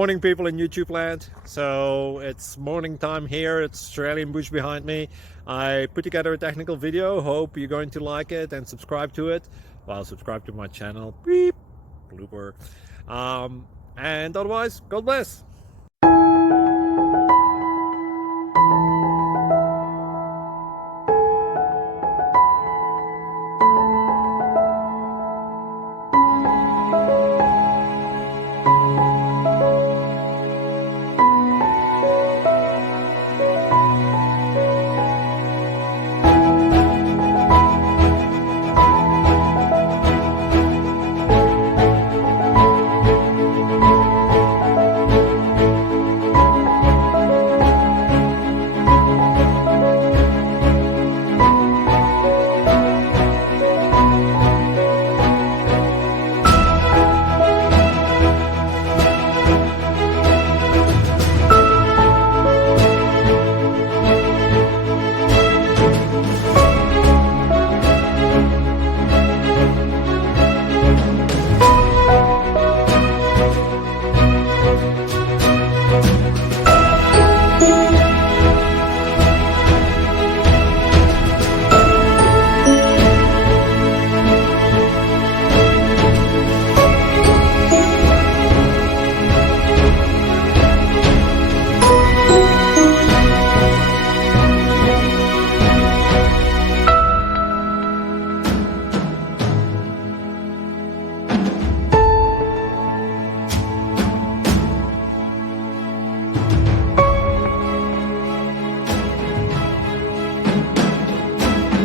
Morning, people in YouTube land. So it's morning time here. It's Australian bush behind me. I put together a technical video. Hope you're going to like it and subscribe to it. Well, subscribe to my channel. Beep, blooper. And otherwise, God bless.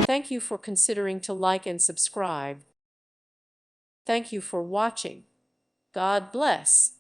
Thank you for considering to like and subscribe. Thank you for watching. God bless.